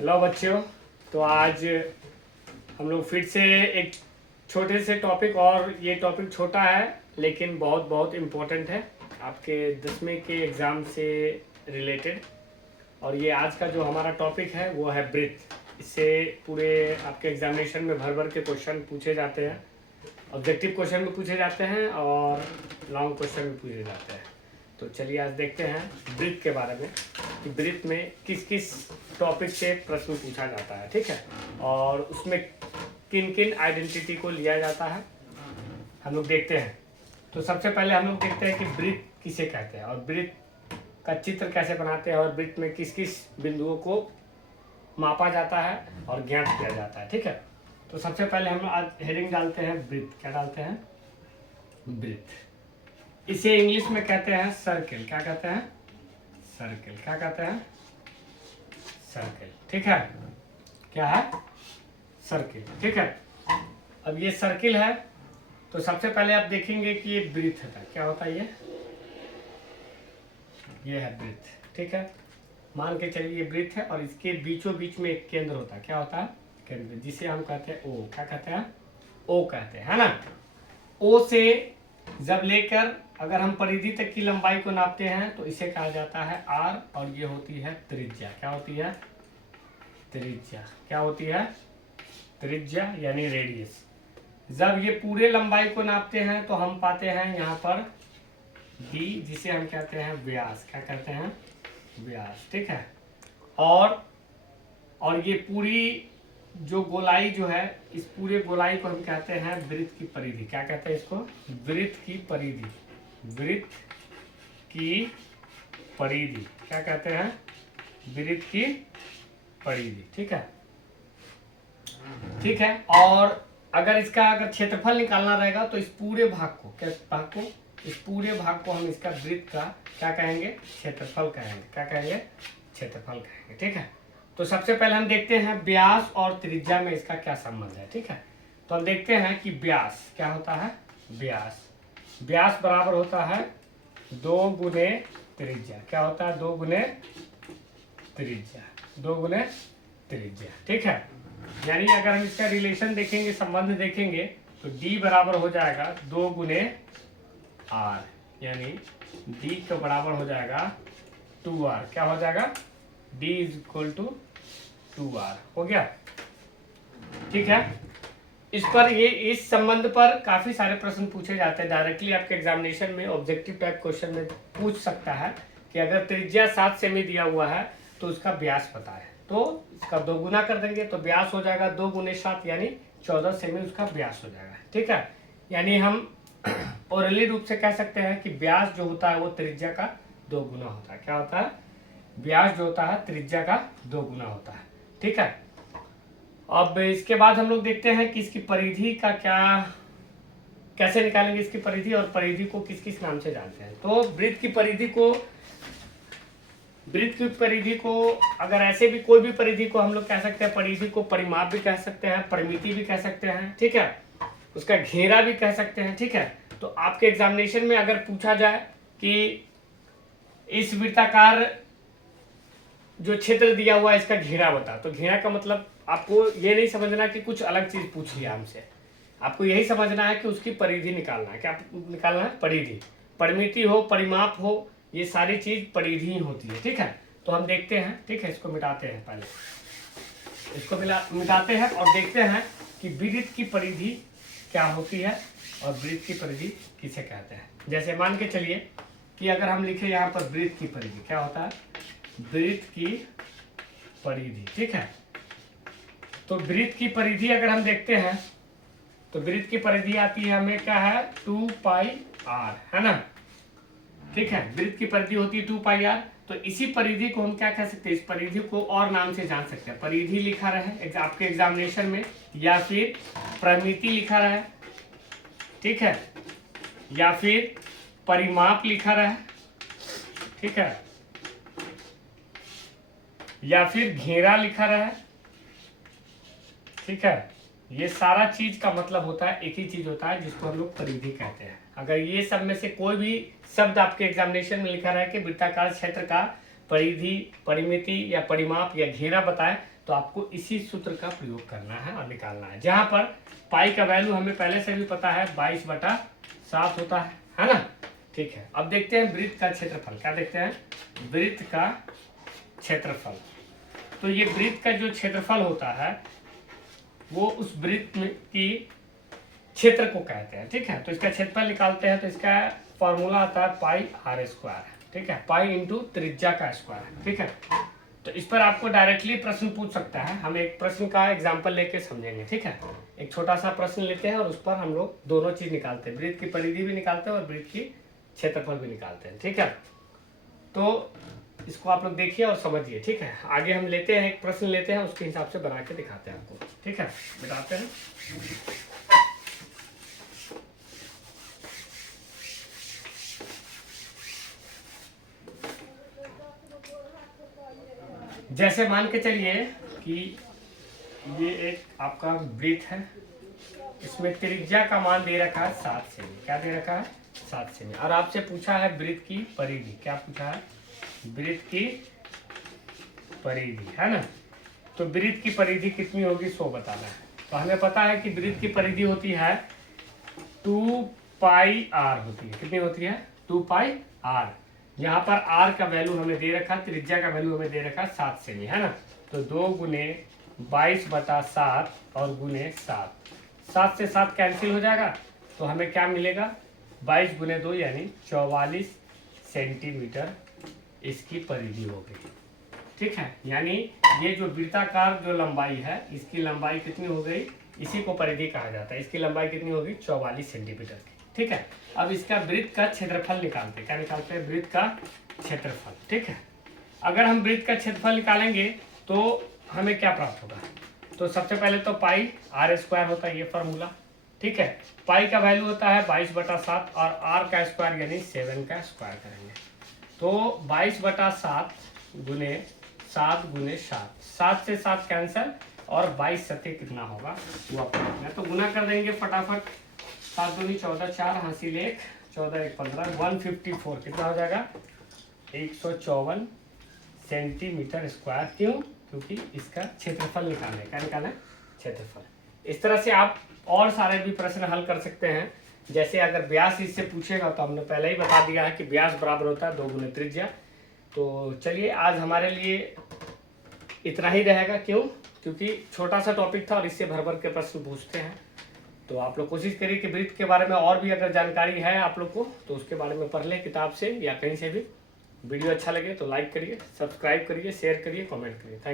Hello बच्चों। तो आज हम लोग फिर से एक छोटे से टॉपिक, और ये टॉपिक छोटा है लेकिन बहुत बहुत इम्पोर्टेंट है आपके 10वीं के एग्ज़ाम से रिलेटेड। और ये आज का जो हमारा टॉपिक है वो है ब्रीथ। इससे पूरे आपके एग्जामिनेशन में भर भर के क्वेश्चन पूछे जाते हैं, ऑब्जेक्टिव क्वेश्चन भी पूछे जाते हैं और लॉन्ग क्वेश्चन भी पूछे जाते हैं। तो चलिए आज देखते हैं ब्रीथ के बारे में कि ब्रीथ में किस किस टॉपिक से प्रश्न पूछा जाता है, ठीक है, और उसमें किन किन आइडेंटिटी को लिया जाता है हम लोग देखते हैं। तो सबसे पहले हम लोग देखते हैं कि ब्रीथ किसे कहते हैं और ब्रीथ का चित्र कैसे बनाते हैं और ब्रीथ में किस किस बिंदुओं को मापा जाता है और ज्ञात किया जाता है, ठीक है। तो सबसे पहले हम आज हेडिंग डालते हैं ब्रीथ। क्या डालते हैं? ब्रीथ। इसे इंग्लिश में कहते हैं सर्किल। क्या कहते हैं? सर्किल। क्या कहते हैं? सर्किल, ठीक है। क्या है? सर्किल, ठीक है। अब ये सर्किल है तो सबसे पहले आप देखेंगे कि ये ब्रीथ है। क्या होता है ये है ब्रीथ, ठीक है। मान के चलिए ये ब्रीथ है और इसके बीचों बीच में एक केंद्र होता है। क्या होता है? केंद्र, जिसे हम कहते हैं ओ। क्या कहते हैं? ओ कहते हैं, है ना। ओ से जब लेकर अगर हम परिधि तक की लंबाई को नापते हैं तो इसे कहा जाता है आर, और ये होती है त्रिज्या। क्या होती है? त्रिज्या। क्या होती है? त्रिज्या यानी रेडियस। जब ये पूरे लंबाई को नापते हैं तो हम पाते हैं यहाँ पर डी, जिसे हम कहते हैं व्यास। क्या कहते हैं? व्यास, ठीक है। और ये पूरी जो गोलाई जो है, इस पूरे गोलाई को हम कहते हैं वृत्त की परिधि। क्या कहते हैं इसको? वृत्त की परिधि। वृत्त की परिधि। क्या कहते हैं? वृत्त की परिधि, ठीक है। ठीक है। और अगर क्षेत्रफल निकालना रहेगा तो इस पूरे भाग को, इस पूरे भाग को हम इसका वृत्त का क्या कहेंगे? क्षेत्रफल कहेंगे। क्या कहेंगे? क्षेत्रफल कहेंगे, ठीक है। तो सबसे पहले हम देखते हैं व्यास और त्रिज्या में इसका क्या संबंध है, ठीक है। तो हम देखते हैं कि व्यास क्या होता है। व्यास बराबर होता है 2 गुने त्रिज्या। क्या होता है? 2 गुने त्रिज्या। 2 गुने त्रिज्या, ठीक है। यानी अगर हम इसका रिलेशन देखेंगे, संबंध देखेंगे, तो D बराबर हो जाएगा 2 गुने R, यानी D के बराबर हो जाएगा 2R। क्या हो जाएगा? D is equal to 2R हो गया, ठीक है। इस संबंध पर काफी सारे प्रश्न पूछे जाते हैं। डायरेक्टली आपके एग्जामिनेशन में ऑब्जेक्टिव टाइप क्वेश्चन में पूछ सकता है कि अगर त्रिज्या 7 सेमी दिया हुआ है तो उसका व्यास पता है, तो इसका 2 गुना कर देंगे तो व्यास हो जाएगा 2 गुने 7 यानी 14 सेमी उसका व्यास हो जाएगा, ठीक है। यानी हम ओरली रूप से कह सकते हैं कि व्यास जो होता है वो त्रिज्या का 2 गुना होता है। क्या होता है? व्यास जो होता है त्रिज्या का 2 गुना होता है, ठीक है। अब इसके बाद हम लोग देखते हैं कि इसकी परिधि का कैसे निकालेंगे इसकी परिधि, और परिधि को किस किस नाम से जानते हैं। तो वृत्त की परिधि को अगर ऐसे भी कोई भी परिधि को हम लोग कह सकते हैं, परिधि को परिमाप भी कह सकते हैं, परिमिति भी कह सकते हैं, ठीक है। उसका घेरा भी कह सकते हैं, ठीक है। तो आपके एग्जामिनेशन में अगर पूछा जाए कि इस वृत्ताकार जो क्षेत्र दिया हुआ है इसका घेरा बता, तो घेरा का मतलब आपको ये नहीं समझना कि कुछ अलग चीज पूछ लिया हमसे, आपको यही समझना है कि उसकी परिधि निकालना है। क्या निकालना है? परिधि। परिमिति हो, परिमाप हो, ये सारी चीज परिधि ही होती है, ठीक है। तो हम देखते हैं, ठीक है, इसको मिटाते हैं। पहले इसको मिटाते हैं और देखते हैं कि वृत्त की परिधि क्या होती है और वृत्त की परिधि किसे कहते हैं। जैसे मान के चलिए कि अगर हम लिखे यहाँ पर वृत्त की परिधि, क्या होता है? वृत्त की परिधि, ठीक है। तो वृत्त की परिधि अगर हम देखते हैं तो वृत्त की परिधि आती है हमें, क्या है? 2 पाई r, है ना, ठीक है। वृत्त की परिधि होती है 2 पाई r। तो इसी परिधि को हम क्या कह सकते हैं? इस परिधि को और नाम से जान सकते हैं। परिधि लिखा रहे आपके एग्जामिनेशन में, या फिर परिमिति लिखा रहे, ठीक है, या फिर परिमाप लिखा रहे, ठीक है, या फिर घेरा लिखा रहा है, ठीक है। ये सारा चीज का मतलब होता है एक ही चीज होता है जिसको हम लोग परिधि कहते हैं। अगर ये सब में से कोई भी शब्द आपके एग्जामिनेशन में लिखा रहा है कि वृत्ताकार क्षेत्र का परिधि, परिमिति या परिमाप या घेरा बताए तो आपको इसी सूत्र का प्रयोग करना है और निकालना है। जहां पर पाई का वैल्यू हमें पहले से भी पता है 22/7 होता है ना। ठीक है, अब देखते हैं वृत्त का क्षेत्रफल। क्या देखते हैं? वृत्त का क्षेत्रफल। तो ये वृत्त का जो क्षेत्रफल होता है वो उस वृत्त में की क्षेत्र को कहते हैं। ठीक है, तो इसका क्षेत्रफल निकालते हैं तो इसका फॉर्मूला आता है पाई आर स्क्वायर। ठीक है, पाई इंटू त्रिज्या का स्क्वायर। ठीक है, तो इस पर आपको डायरेक्टली प्रश्न पूछ सकता है। हम एक प्रश्न का एग्जांपल लेके समझेंगे। ठीक है, एक छोटा सा प्रश्न लेते हैं और उस पर हम लोग दोनों चीज निकालते हैं, वृत्त की परिधि भी निकालते हैं और वृत्त की क्षेत्रफल भी निकालते हैं। ठीक है, तो इसको आप लोग देखिए और समझिए। ठीक है, आगे हम लेते हैं, एक प्रश्न लेते हैं, उसके हिसाब से बना के दिखाते हैं आपको। ठीक है, बताते हैं। जैसे मान के चलिए कि ये एक आपका वृत्त है, इसमें त्रिज्या का मान दे रखा है 7 सेमी। क्या दे रखा है? 7 सेमी। और आपसे पूछा है वृत्त की परिधि। क्या पूछा है? वृत्त की परिधि, है ना। तो वृत्त की परिधि कितनी होगी 100 बताना है। तो हमें पता है कि वृत्त की परिधि होती है 2 पाई आर होती है। कितनी होती है? 2 पाई आर। यहाँ पर आर का वैल्यू हमें दे रखा है, त्रिज्या का वैल्यू हमें दे रखा है 7 सेमी, है ना। तो 2 गुने 22/7 और गुने 7, 7 से 7 कैंसिल हो जाएगा तो हमें क्या मिलेगा? 22 गुने 2 यानी 44 सेंटीमीटर इसकी परिधि हो गई। ठीक है, यानी ये जो वृत्ताकार जो लंबाई है इसकी लंबाई कितनी हो गई? इसी को परिधि कहा जाता है। इसकी लंबाई कितनी होगी? 44 सेंटीमीटर की। ठीक है, अब इसका वृत्त का क्षेत्रफल निकालते हैं। क्या निकालते हैं? वृत्त का क्षेत्रफल। ठीक है, अगर हम वृत्त का क्षेत्रफल निकालेंगे तो हमें क्या प्राप्त होगा? तो सबसे पहले तो पाई आर स्क्वायर होता है, ये फॉर्मूला। ठीक है, पाई का वैल्यू होता है 22/7 और आर का स्क्वायर यानी 7 का स्क्वायर करेंगे तो 22/7 गुने 7 गुने 7, 7 से 7 कैंसिल और 22 सत्य कितना होगा वो आपको देखना है। तो गुना कर देंगे फटाफट। 7 दूनी 14, 4 हासिल 1, 14 1 15, 154 कितना हो जाएगा? 154 सेंटीमीटर स्क्वायर। क्यों? क्योंकि इसका क्षेत्रफल निकालना है। क्या निकालना है? क्षेत्रफल। इस तरह से आप और सारे भी प्रश्न हल कर सकते हैं। जैसे अगर व्यास इससे पूछेगा तो हमने पहले ही बता दिया है कि व्यास बराबर होता है 2 गुने त्रिज्या। तो चलिए आज हमारे लिए इतना ही रहेगा। क्यों? क्योंकि छोटा सा टॉपिक था और इससे भर भर के प्रश्न पूछते हैं। तो आप लोग कोशिश करिए कि वृत्त के बारे में और भी अगर जानकारी है आप लोग को तो उसके बारे में पढ़ लें किताब से या कहीं से भी। वीडियो अच्छा लगे तो लाइक करिए, सब्सक्राइब करिए, शेयर करिए, कमेंट करिए। Thank you.